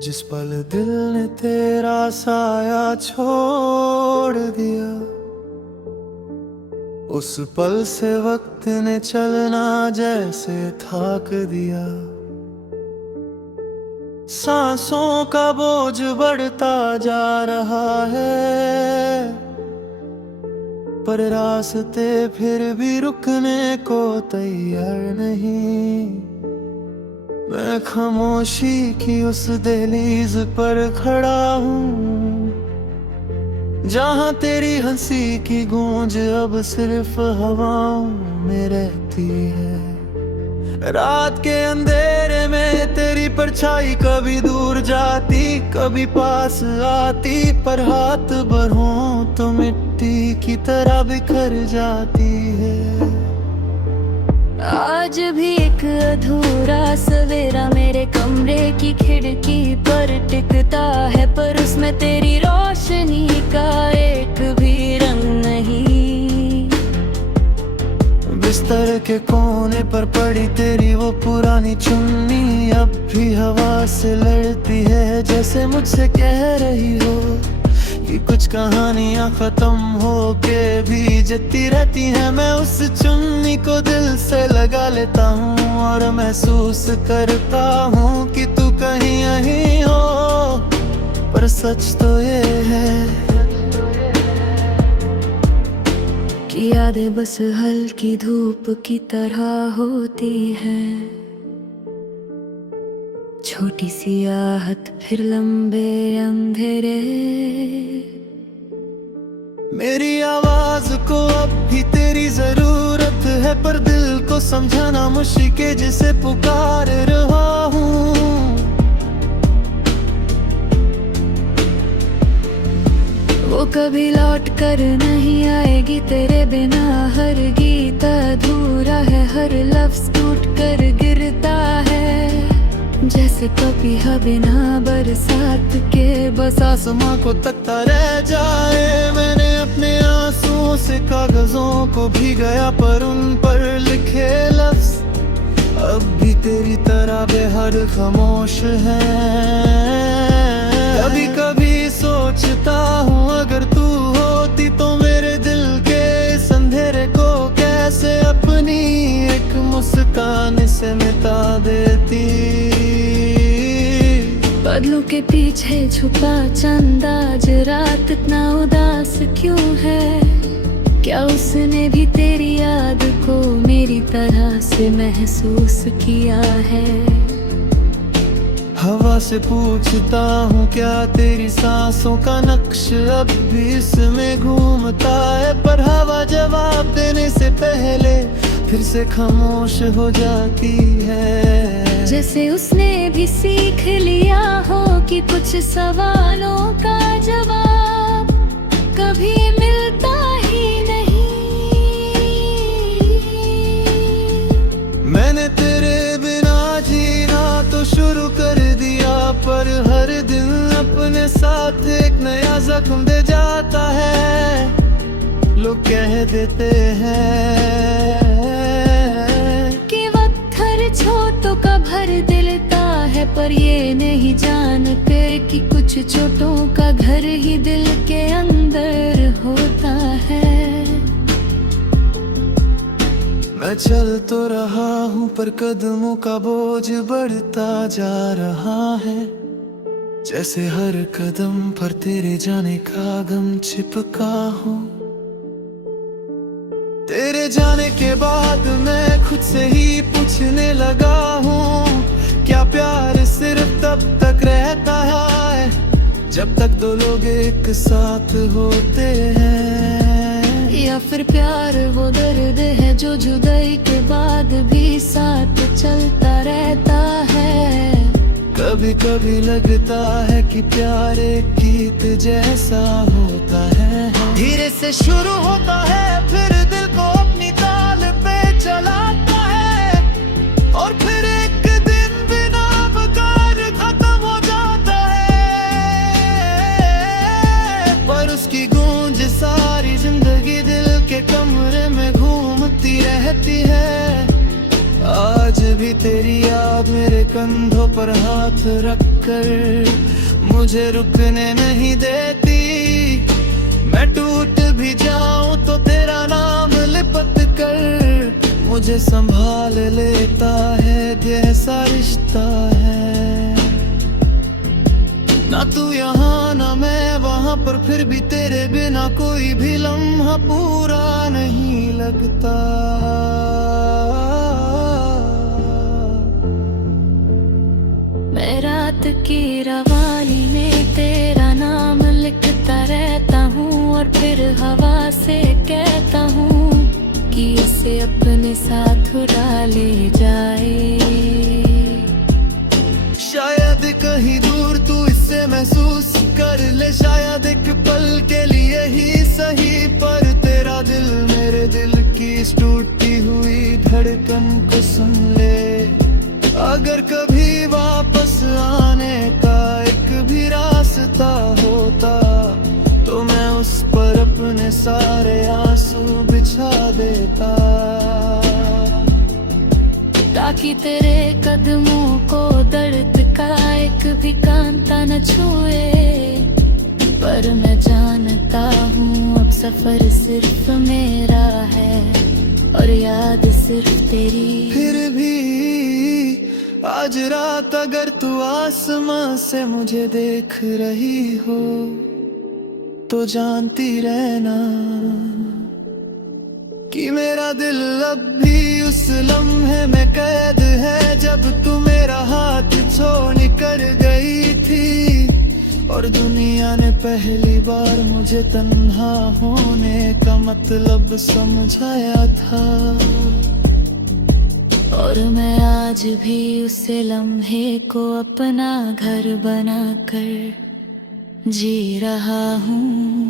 जिस पल दिल ने तेरा साया छोड़ दिया, उस पल से वक्त ने चलना जैसे थाक दिया। सांसों का बोझ बढ़ता जा रहा है, पर रास्ते फिर भी रुकने को तैयार नहीं। मैं खामोशी की उस दहलीज पर खड़ा हूँ, जहाँ तेरी हंसी की गूंज अब सिर्फ हवाओं में रहती है। रात के अंधेरे में तेरी परछाई कभी दूर जाती, कभी पास आती, पर हाथ बढ़ूं तो मिट्टी की तरह बिखर जाती है। आज भी एक अधूरा सवेरा मेरे कमरे की खिड़की पर टिकता है, पर उसमें तेरी रोशनी का एक भी रंग नहीं। बिस्तर के कोने पर पड़ी तेरी वो पुरानी चुन्नी अब भी हवा से लड़ती है, जैसे मुझसे कह रही हो कि कुछ कहानियां खत्म हो के भी जती रहती हैं। मैं उस चुन्नी को दिल से लगा लेता हूँ और महसूस करता हूँ कि तू कहीं यहीं हो, पर सच तो ये है कि यादें बस हल्की धूप की तरह होती हैं। छोटी सी आहट फिर लंबे अंधेरे। मेरी आवाज को अब भी तेरी जरूरत है, पर दिल को समझाना मुश्किल जिसे पुकार रहा हूँ। वो कभी लौट कर नहीं आएगी तेरे बिना, हर गीत अधूरा है, हर लफ्ज टूट कर गिरता है, जैसे पपीहा बिना बरसात के बस आसमां को तकता रह जाए। मैंने अपने आंसुओं से कागजों को भीगाया, पर उन पर लिखे लफ्ज अब भी तेरी तरह बेहद खामोश हैं। कभी कभी सोचता हूँ अगर तू होती तो मेरे दिल के इस अंधेरे को कैसे अपनी एक मुस्कान से मिटा देती। बादलों के पीछे छुपा चंदा आज रात इतना उदास क्यों है? क्या उसने भी तेरी याद को मेरी तरह से महसूस किया है? हवा से पूछता हूँ क्या तेरी सांसों का नक्श अब भी इसमें घूमता है, पर हवा जवाब देने से पहले फिर से खामोश हो जाती है। जैसे उसने भी सीख लिया हो कि कुछ सवालों का जवाब कभी मिलता ही नहीं। मैंने तेरे बिना जीना तो शुरू कर दिया, पर हर दिन अपने साथ एक नया जख्म दे जाता है। लोग कह देते हैं कि पत्थर छोटों का भर देता है, पर ये नहीं जानते कि कुछ छोटों का घर ही दिल के अंदर होता है। मैं चल तो रहा हूँ पर कदमों का बोझ बढ़ता जा रहा है, जैसे हर कदम पर तेरे जाने का गम चिपका हो। तेरे जाने के बाद मैं खुद से ही पूछने लगा हूँ, क्या प्यार सिर्फ तब तक रहता है जब तक दो लोग एक साथ होते हैं, या फिर प्यार वो दर्द है जो जुदाई के बाद भी साथ चलता रहता है। कभी कभी लगता है कि प्यार एक गीत जैसा होता है, धीरे से शुरू होता है फिर दिल को अपनी ताल पे चलाता है, और फिर एक दिन बिना बकार खत्म हो जाता है। पर उसकी गूंज सारी जिंदगी दिल के कमरे में घूमती रहती है। आज भी भी तेरी याद मेरे कंधों पर हाथ रखकर मुझे रुकने नहीं देती। मैं टूट भी जाऊं तो तेरा नाम लिपट कर मुझे संभाल लेता है, जैसा रिश्ता है। ना तू यहाँ ना मैं वहाँ, पर फिर भी तेरे बिना कोई भी लम्हा पूरा नहीं लगता। मैं रात की रवानी में तेरा नाम लिखता रहता हूँ और फिर हवा से कहता हूँ कि इसे अपने साथ उड़ा ले जाए। शायद कहीं दूर तू इससे महसूस कर ले, शायद एक पल के लिए ही सही, पर तेरा दिल मेरे दिल की इस टूटी हुई धड़कन को सुन ले। अगर कभी वापस आने का एक भी रास्ता होता तो मैं उस पर अपने सारे आंसू बिछा देता, ताकि तेरे कदमों को दर्द का एक भी कांटा न छुए। पर मैं जानता हूँ अब सफर सिर्फ मेरा है और याद सिर्फ तेरी। फिर भी आज रात अगर तू आसमां से मुझे देख रही हो तो जानती रहना कि मेरा दिल अब भी उस लम्हे में कैद है जब तू मेरा हाथ छोड़ कर गई थी और दुनिया ने पहली बार मुझे तन्हा होने का मतलब समझाया था। और मैं आज भी उसे लम्हे को अपना घर बनाकर जी रहा हूँ।